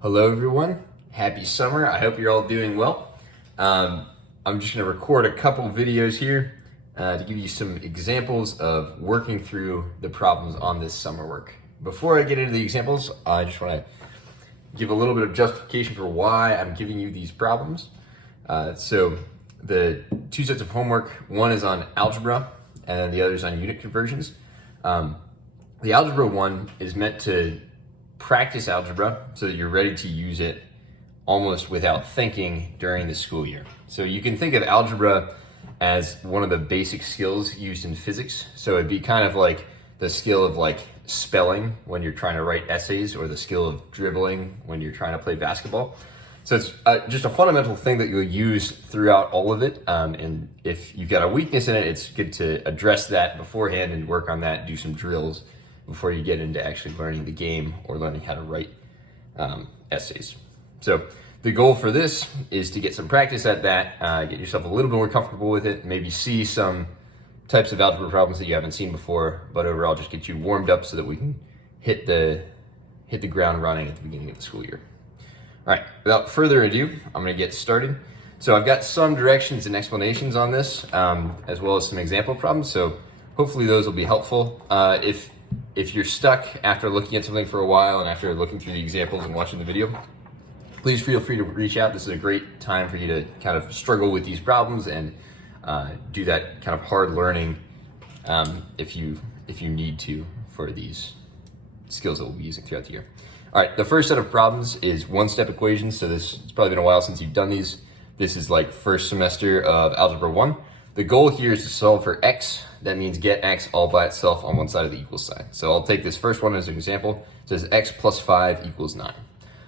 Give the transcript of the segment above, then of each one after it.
Hello everyone, happy summer. I hope you're all doing well. I'm just going to record a couple videos here to give you some examples of working through the problems on this summer work. Before I get into the examples, I just want to give a little bit of justification for why I'm giving you these problems. So the two sets of homework, one is on algebra and then the other is on unit conversions. The algebra one is meant to practice algebra so that you're ready to use it almost without thinking during the school year. So you can think of algebra as one of the basic skills used in physics. So it'd be kind of like the skill of like spelling when you're trying to write essays, or the skill of dribbling when you're trying to play basketball. So it's just a fundamental thing that you'll use throughout all of it. And if you've got a weakness in it, it's good to address that beforehand and work on that, do some drills before you get into actually learning the game or learning how to write essays. So the goal for this is to get some practice at that, get yourself a little bit more comfortable with it, maybe see some types of algebra problems that you haven't seen before, but overall just get you warmed up so that we can hit the ground running at the beginning of the school year. All right, without further ado, I'm gonna get started. So I've got some directions and explanations on this, as well as some example problems, so hopefully those will be helpful. If you're stuck after looking at something for a while and after looking through the examples and watching the video, please feel free to reach out. This is a great time for you to kind of struggle with these problems and do that kind of hard learning if you need to for these skills that we'll be using throughout the year. All right, the first set of problems is one-step equations. So it's probably been a while since you've done these. This is like first semester of Algebra 1. The goal here is to solve for x. That means get x all by itself on one side of the equal sign. So I'll take this first one as an example. It says x plus 5 equals 9.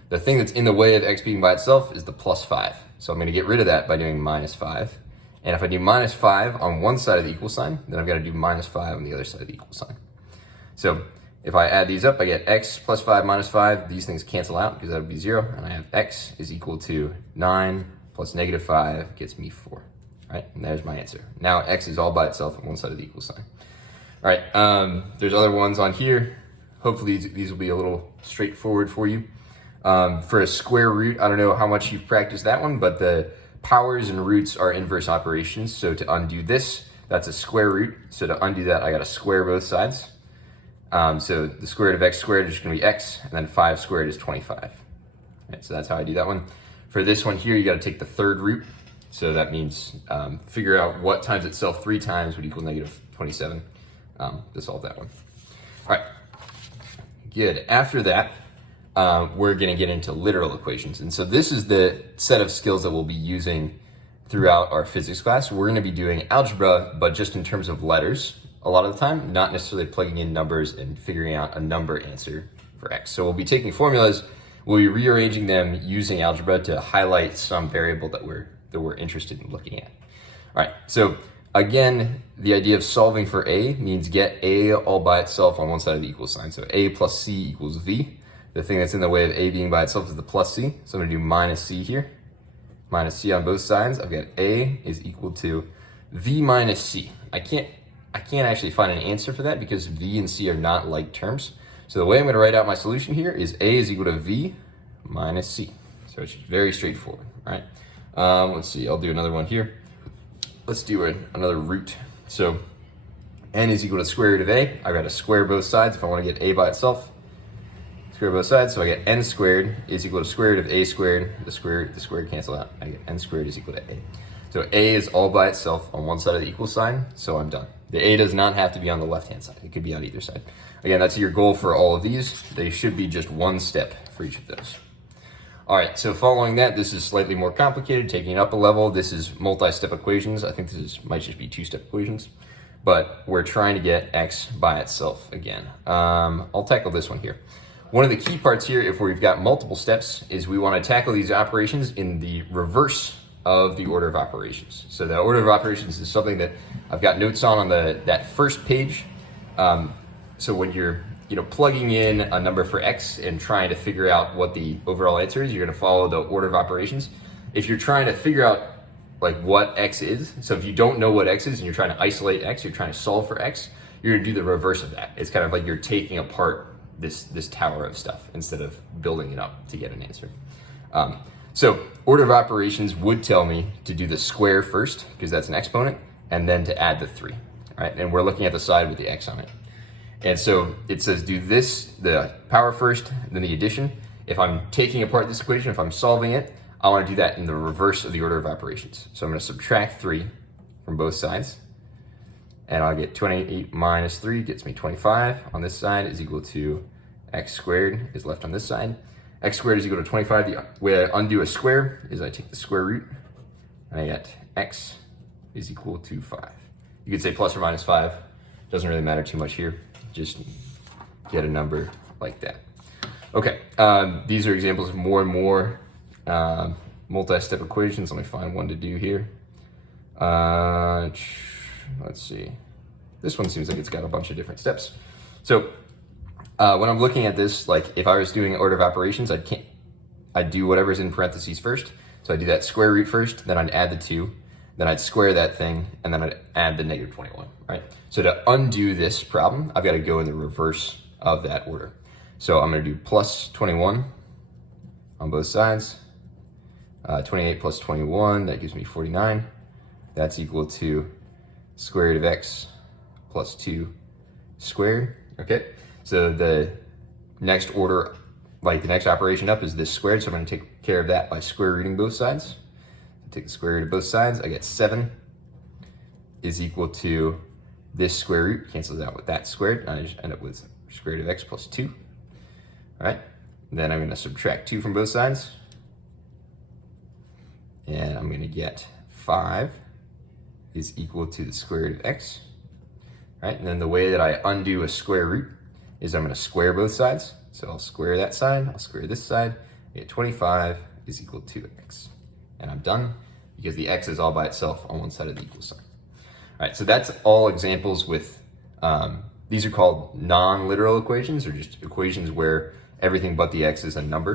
The thing that's in the way of x being by itself is the plus 5. So I'm going to get rid of that by doing minus 5. And if I do minus 5 on one side of the equal sign, then I've got to do minus 5 on the other side of the equal sign. So if I add these up, I get x plus 5 minus 5. These things cancel out because that would be 0. And I have x is equal to 9 plus negative 5 gets me 4. All right, and there's my answer. Now x is all by itself on one side of the equal sign. All right, there's other ones on here. Hopefully these will be a little straightforward for you. For a square root, I don't know how much you've practiced that one, but the powers and roots are inverse operations. So to undo this, that's a square root. So to undo that, I got to square both sides. So the square root of x squared is just going to be x, and then 5 squared is 25. All right, so that's how I do that one. For this one here, you got to take the third root. So that means figure out what times itself 3 times would equal negative 27 to solve that one. All right, good. After that, we're going to get into literal equations. And so this is the set of skills that we'll be using throughout our physics class. We're going to be doing algebra, but just in terms of letters a lot of the time, not necessarily plugging in numbers and figuring out a number answer for x. So we'll be taking formulas, we'll be rearranging them using algebra to highlight some variable that we're interested in looking at. All right, so again, the idea of solving for a means get a all by itself on one side of the equal sign. So a plus c equals v. The thing that's in the way of a being by itself is the plus c. So I'm gonna do minus c here. Minus c on both sides. I've got a is equal to v minus c. I can't actually find an answer for that because v and c are not like terms. So the way I'm gonna write out my solution here is a is equal to v minus c. So it's very straightforward, all right? Let's see, I'll do another one here. Let's do another root. So n is equal to square root of a. I've got to square both sides if I want to get a by itself. Square both sides, so I get n squared is equal to square root of a squared. The squared cancel out. I get n squared is equal to a. So a is all by itself on one side of the equal sign, so I'm done. The a does not have to be on the left-hand side. It could be on either side. Again, that's your goal for all of these. They should be just one step for each of those. All right, so following that, this is slightly more complicated, taking it up a level. This is multi-step equations. I think might just be two-step equations, but we're trying to get x by itself again. I'll tackle this one here. One of the key parts here, if we've got multiple steps, is we want to tackle these operations in the reverse of the order of operations. So the order of operations is something that I've got notes on that first page. So when you're plugging in a number for x and trying to figure out what the overall answer is, you're going to follow the order of operations. If you're trying to figure out like what x is, so if you don't know what x is and you're trying to isolate x, you're trying to solve for x, you're going to do the reverse of that. It's kind of like you're taking apart this tower of stuff instead of building it up to get an answer. So order of operations would tell me to do the square first, because that's an exponent, and then to add the 3, right? And we're looking at the side with the x on it. And so it says do this, the power first, then the addition. If I'm taking apart this equation, if I'm solving it, I want to do that in the reverse of the order of operations. So I'm going to subtract 3 from both sides, and I'll get 28 minus 3 gets me 25 on this side is equal to x squared is left on this side. X squared is equal to 25. The way I undo a square is I take the square root, and I get x is equal to 5. You could say plus or minus 5. Doesn't really matter too much here. Just get a number like that. Okay, these are examples of more and more multi-step equations. Let me find one to do here. Let's see. This one seems like it's got a bunch of different steps. So when I'm looking at this, like if I was doing order of operations, I'd do whatever's in parentheses first. So I'd do that square root first, then I'd add the 2, then I'd square that thing, and then I'd add the negative 21, right? So to undo this problem, I've got to go in the reverse of that order. So I'm going to do plus 21 on both sides. 28 plus 21, that gives me 49. That's equal to square root of x plus 2 squared. Okay, so the next order, like the next operation up is this squared, so I'm going to take care of that by square rooting both sides. Take the square root of both sides, I get 7 is equal to this square root, cancels out with that squared, and I just end up with square root of x plus 2. All right, then I'm going to subtract 2 from both sides, and I'm going to get 5 is equal to the square root of x. All right, and then the way that I undo a square root is I'm going to square both sides. So I'll square that side, I'll square this side, I get 25 is equal to x. And I'm done, because the x is all by itself on one side of the equal sign. All right, so that's all examples with, these are called non-literal equations, or just equations where everything but the x is a number.